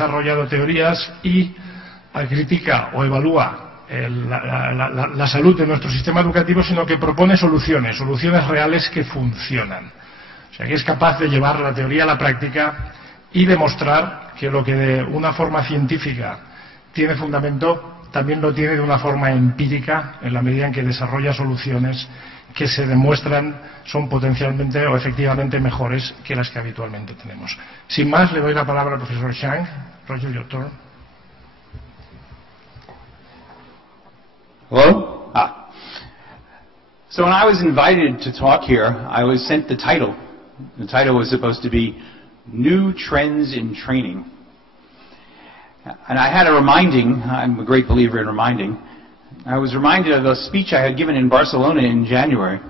desarrollado teorías y critica o evalúa la salud de nuestro sistema educativo, sino que propone soluciones reales que funcionan. O sea, que es capaz de llevar la teoría a la práctica y demostrar que lo que de una forma científica tiene fundamento, también lo tiene de una forma empírica, en la medida en que desarrolla soluciones que se demuestran son potencialmente o efectivamente mejores que las que habitualmente tenemos. Sin más, le doy la palabra al profesor SCHANK. Roger, your turn. Hello? So when I was invited to talk here, I was sent the title. The title was supposed to be New Trends in Training. And I had a reminding, I'm a great believer in reminding. I was reminded of a speech I had given in Barcelona in January.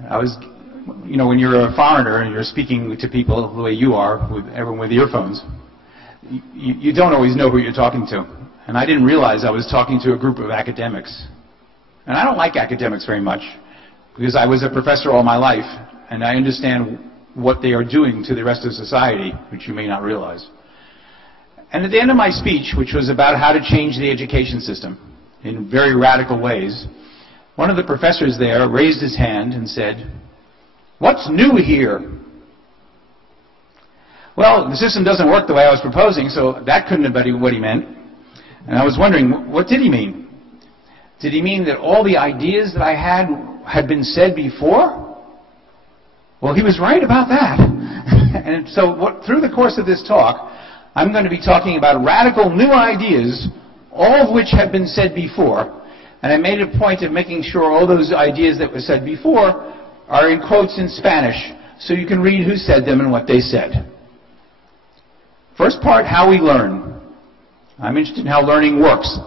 You know, when you're a foreigner and you're speaking to people the way you are, with everyone with earphones, you don't always know who you're talking to. And I didn't realize I was talking to a group of academics. And I don't like academics very much, because I was a professor all my life, and I understand what they are doing to the rest of society, which you may not realize. And at the end of my speech, which was about how to change the education system in very radical ways, one of the professors there raised his hand and said, "What's new here?" Well, the system doesn't work the way I was proposing, so that couldn't have been what he meant. And I was wondering, what did he mean? Did he mean that all the ideas that I had been said before? Well, he was right about that. And so through the course of this talk, I'm going to be talking about radical new ideas, all of which have been said before. And I made a point of making sure all those ideas that were said before are in quotes in Spanish, so you can read who said them and what they said. First part, how we learn. I'm interested in how learning works.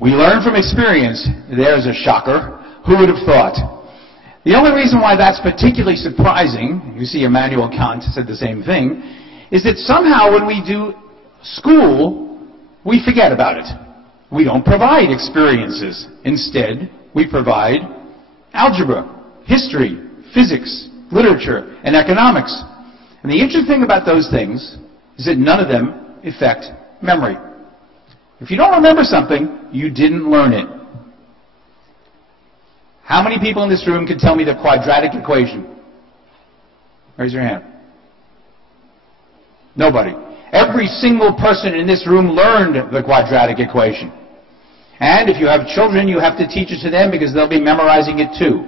We learn from experience. There's a shocker. Who would have thought? The only reason why that's particularly surprising, you see Immanuel Kant said the same thing, is that somehow when we do school, we forget about it. We don't provide experiences. Instead, we provide algebra, history, physics, literature, and economics. And the interesting thing about those things is that none of them affect memory. If you don't remember something, you didn't learn it. How many people in this room can tell me the quadratic equation? Raise your hand. Nobody. Every single person in this room learned the quadratic equation. And if you have children, you have to teach it to them because they'll be memorizing it too.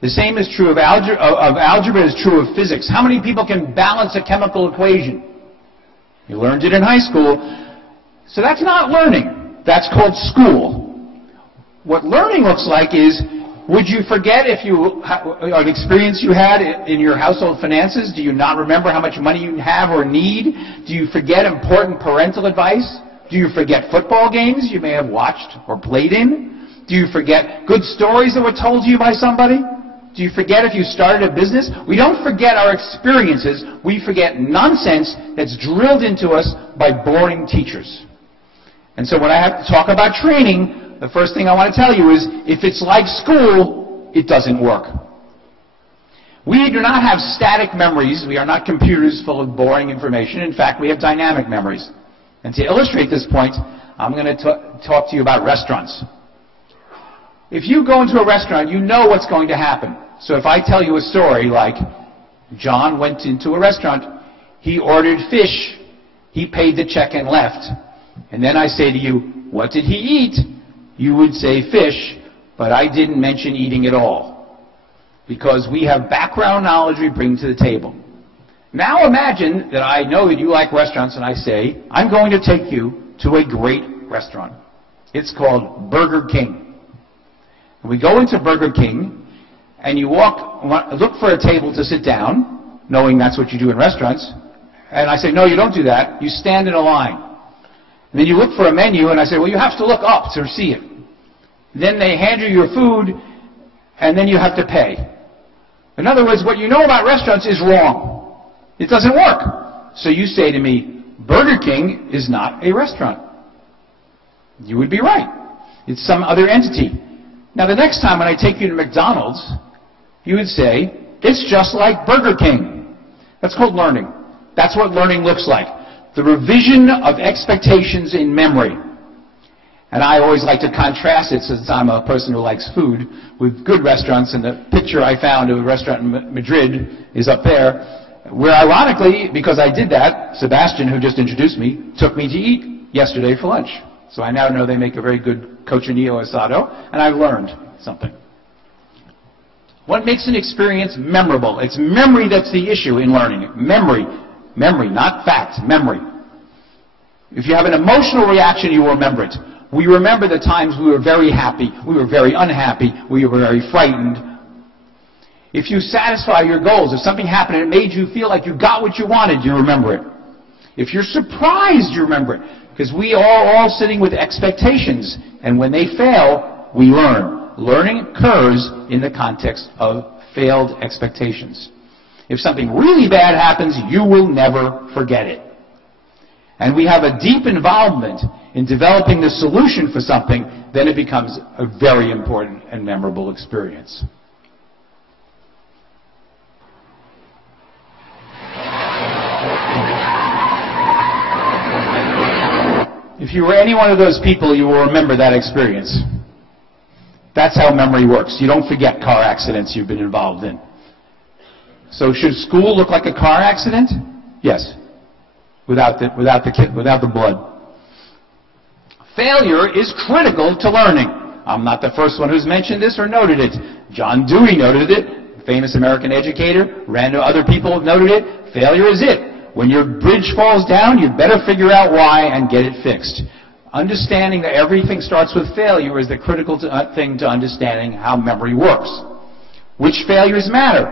The same is true of algebra is true of physics. How many people can balance a chemical equation? You learned it in high school. So that's not learning. That's called school. What learning looks like is, would you forget if an experience you had in your household finances? Do you not remember how much money you have or need? Do you forget important parental advice? Do you forget football games you may have watched or played in? Do you forget good stories that were told to you by somebody? Do you forget if you started a business? We don't forget our experiences. We forget nonsense that's drilled into us by boring teachers. And so when I have to talk about training, the first thing I want to tell you is, if it's like school, it doesn't work. We do not have static memories. We are not computers full of boring information. In fact, we have dynamic memories. And to illustrate this point, I'm going to talk to you about restaurants. If you go into a restaurant, you know what's going to happen. So if I tell you a story like, John went into a restaurant, he ordered fish, he paid the check and left. And then I say to you, what did he eat? You would say fish, but I didn't mention eating at all. Because we have background knowledge we bring to the table. Now imagine that I know that you like restaurants and I say, I'm going to take you to a great restaurant. It's called Burger King. And we go into Burger King and you look for a table to sit down, knowing that's what you do in restaurants. And I say, no, you don't do that. You stand in a line. And then you look for a menu and I say, well, you have to look up to see it. Then they hand you your food and then you have to pay. In other words, what you know about restaurants is wrong. It doesn't work. So you say to me, Burger King is not a restaurant. You would be right. It's some other entity. Now the next time when I take you to McDonald's, you would say, it's just like Burger King. That's called learning. That's what learning looks like. The revision of expectations in memory. And I always like to contrast it, since I'm a person who likes food, with good restaurants. And the picture I found of a restaurant in Madrid is up there, where ironically, because I did that, Sebastian, who just introduced me, took me to eat yesterday for lunch. So I now know they make a very good cochineal asado, and I've learned something. What makes an experience memorable? It's memory that's the issue in learning. Memory. Memory, not fact. Memory. If you have an emotional reaction, you will remember it. We remember the times we were very happy, we were very unhappy, we were very frightened. If you satisfy your goals, if something happened and it made you feel like you got what you wanted, you remember it. If you're surprised, you remember it. Because we are all sitting with expectations, and when they fail, we learn. Learning occurs in the context of failed expectations. If something really bad happens, you will never forget it. And we have a deep involvement in developing the solution for something, then it becomes a very important and memorable experience. If you were any one of those people, you will remember that experience. That's how memory works. You don't forget car accidents you've been involved in. So should school look like a car accident? Yes. Without the blood. Failure is critical to learning. I'm not the first one who's mentioned this or noted it. John Dewey noted it. Famous American educator. Random other people have noted it. Failure is it. When your bridge falls down, you better figure out why and get it fixed. Understanding that everything starts with failure is the critical thing to understanding how memory works. Which failures matter?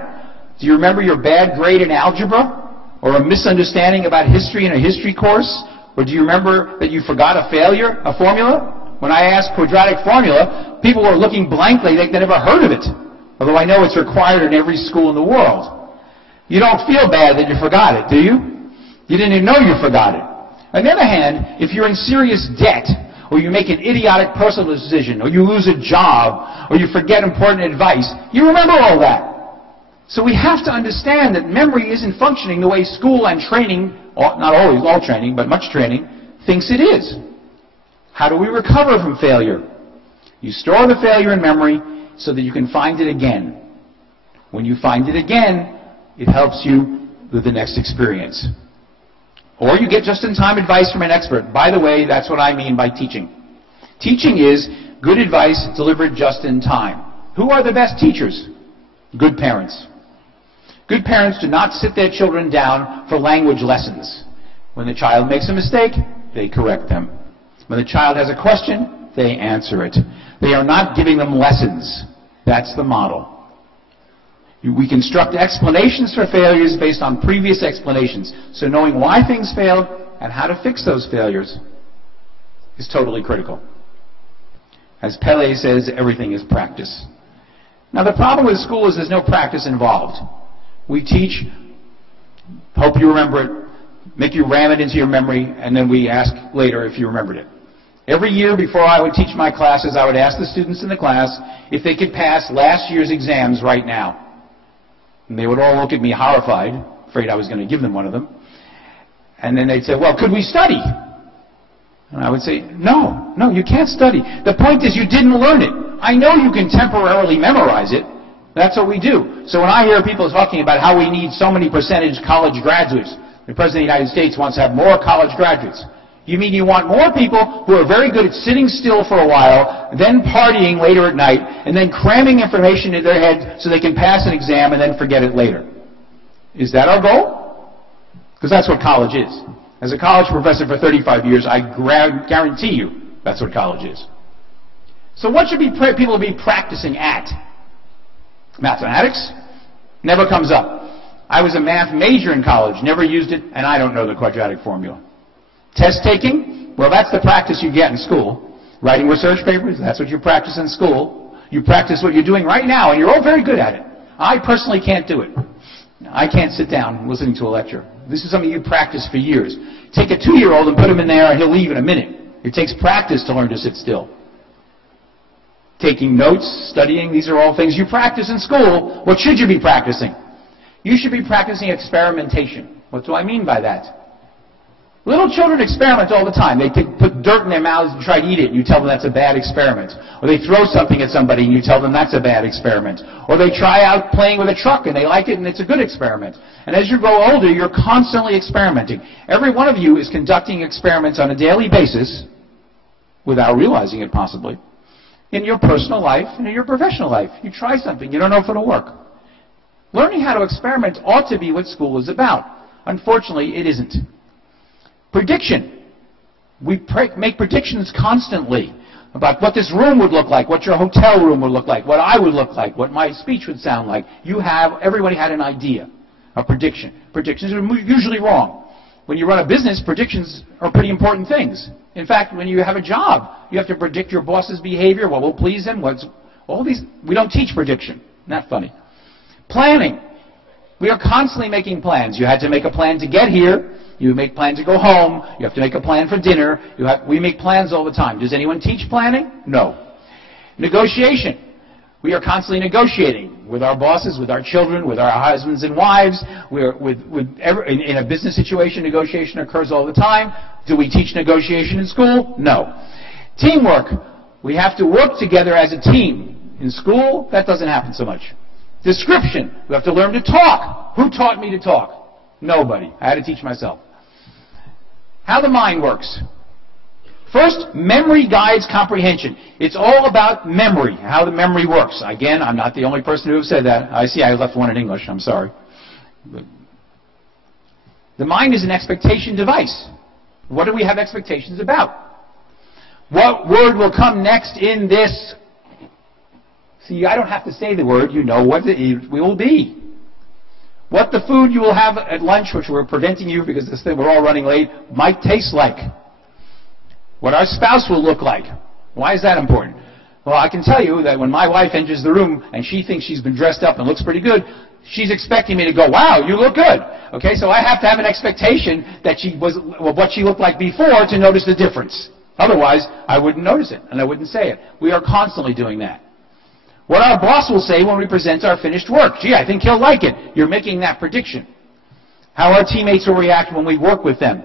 Do you remember your bad grade in algebra? Or a misunderstanding about history in a history course? Or do you remember that you forgot a formula? When I asked quadratic formula, people were looking blankly like they never heard of it. Although I know it's required in every school in the world. You don't feel bad that you forgot it, do you? You didn't even know you forgot it. On the other hand, if you're in serious debt, or you make an idiotic personal decision, or you lose a job, or you forget important advice, you remember all that. So we have to understand that memory isn't functioning the way school and training, not always all training, but much training, thinks it is. How do we recover from failure? You store the failure in memory so that you can find it again. When you find it again, it helps you with the next experience. Or you get just-in-time advice from an expert. By the way, that's what I mean by teaching. Teaching is good advice delivered just in time. Who are the best teachers? Good parents. Good parents do not sit their children down for language lessons. When the child makes a mistake, they correct them. When the child has a question, they answer it. They are not giving them lessons. That's the model. We construct explanations for failures based on previous explanations. So knowing why things failed and how to fix those failures is totally critical. As Pele says, everything is practice. Now the problem with school is there's no practice involved. We teach, hope you remember it, make you ram it into your memory, and then we ask later if you remembered it. Every year before I would teach my classes, I would ask the students in the class if they could pass last year's exams right now. And they would all look at me horrified, afraid I was going to give them one of them. And then they'd say, well, could we study? And I would say, no, you can't study. The point is you didn't learn it. I know you can temporarily memorize it. That's what we do. So when I hear people talking about how we need so many percentage college graduates, the President of the United States wants to have more college graduates. You mean you want more people who are very good at sitting still for a while, then partying later at night, and then cramming information into their head so they can pass an exam and then forget it later. Is that our goal? Because that's what college is. As a college professor for 35 years, I guarantee you that's what college is. So what should people be practicing at? Mathematics? Never comes up. I was a math major in college, never used it, and I don't know the quadratic formula. Test taking? Well, that's the practice you get in school. Writing research papers? That's what you practice in school. You practice what you're doing right now, and you're all very good at it. I personally can't do it. I can't sit down listening to a lecture. This is something you practice for years. Take a 2-year-old and put him in there, and he'll leave in a minute. It takes practice to learn to sit still. Taking notes, studying, these are all things you practice in school. What should you be practicing? You should be practicing experimentation. What do I mean by that? Little children experiment all the time. They put dirt in their mouths and try to eat it, and you tell them that's a bad experiment. Or they throw something at somebody, and you tell them that's a bad experiment. Or they try out playing with a truck, and they like it, and it's a good experiment. And as you grow older, you're constantly experimenting. Every one of you is conducting experiments on a daily basis, without realizing it possibly, in your personal life and in your professional life. You try something, you don't know if it'll work. Learning how to experiment ought to be what school is about. Unfortunately, it isn't. Prediction. We make predictions constantly about what this room would look like, what your hotel room would look like, what I would look like, what my speech would sound like. Everybody had an idea, a prediction. Predictions are usually wrong. When you run a business, predictions are pretty important things. In fact, when you have a job, you have to predict your boss's behavior, what will please him, we don't teach prediction. Not funny. Planning. We are constantly making plans. You had to make a plan to get here. You make plans to go home. You have to make a plan for dinner. We make plans all the time. Does anyone teach planning? No. Negotiation. We are constantly negotiating with our bosses, with our children, with our husbands and wives. In a business situation, negotiation occurs all the time. Do we teach negotiation in school? No. Teamwork. We have to work together as a team. In school, that doesn't happen so much. Description. We have to learn to talk. Who taught me to talk? Nobody. I had to teach myself. How the mind works. First, memory guides comprehension. It's all about memory, how the memory works. Again, I'm not the only person who has said that. I see I left one in English. I'm sorry. The mind is an expectation device. What do we have expectations about? What word will come next in this? See, I don't have to say the word. You know what it will be. What the food you will have at lunch, which we're preventing you because we're all running late, might taste like. What our spouse will look like. Why is that important? Well, I can tell you that when my wife enters the room and she thinks she's been dressed up and looks pretty good, she's expecting me to go, wow, you look good. Okay, so I have to have an expectation that what she looked like before to notice the difference. Otherwise, I wouldn't notice it and I wouldn't say it. We are constantly doing that. What our boss will say when we present our finished work. Gee, I think he'll like it. You're making that prediction. How our teammates will react when we work with them.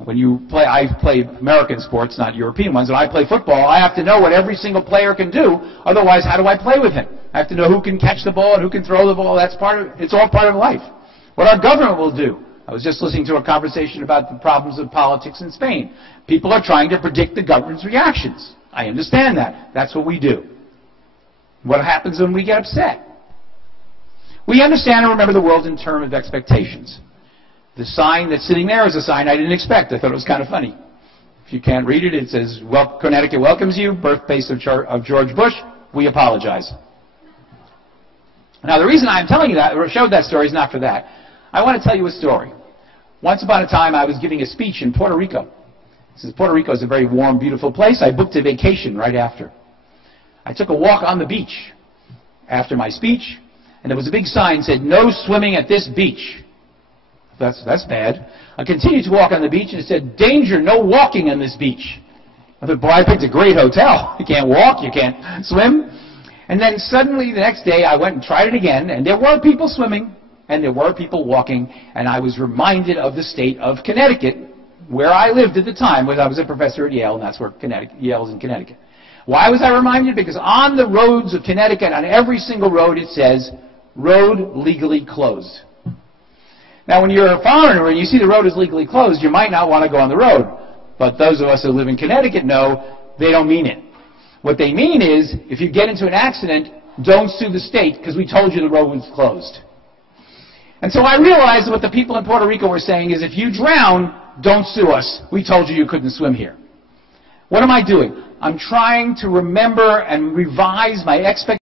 I play American sports, not European ones. When I play football, I have to know what every single player can do. Otherwise, how do I play with him? I have to know who can catch the ball and who can throw the ball. It's all part of life. What our government will do. I was just listening to a conversation about the problems of politics in Spain. People are trying to predict the government's reactions. I understand that. That's what we do. What happens when we get upset? We understand and remember the world in terms of expectations. The sign that's sitting there is a sign I didn't expect. I thought it was kind of funny. If you can't read it, it says, Connecticut welcomes you, birthplace of George Bush. We apologize. Now, the reason I'm telling you that, or showed that story, is not for that. I want to tell you a story. Once upon a time, I was giving a speech in Puerto Rico. Since Puerto Rico is a very warm, beautiful place, I booked a vacation right after. I took a walk on the beach after my speech, and there was a big sign that said, no swimming at this beach. That's bad. I continued to walk on the beach, and it said, danger, no walking on this beach. I thought, boy, I picked a great hotel. You can't walk, you can't swim. And then suddenly, the next day, I went and tried it again, and there were people swimming, and there were people walking, and I was reminded of the state of Connecticut, where I lived at the time, when I was a professor at Yale, and that's where Yale is in Connecticut. Why was I reminded? Because on the roads of Connecticut, on every single road, it says, road legally closed. Now, when you're a foreigner and you see the road is legally closed, you might not want to go on the road. But those of us who live in Connecticut know they don't mean it. What they mean is, if you get into an accident, don't sue the state because we told you the road was closed. And so I realized that what the people in Puerto Rico were saying is, if you drown, don't sue us. We told you you couldn't swim here. What am I doing? I'm trying to remember and revise my expectations.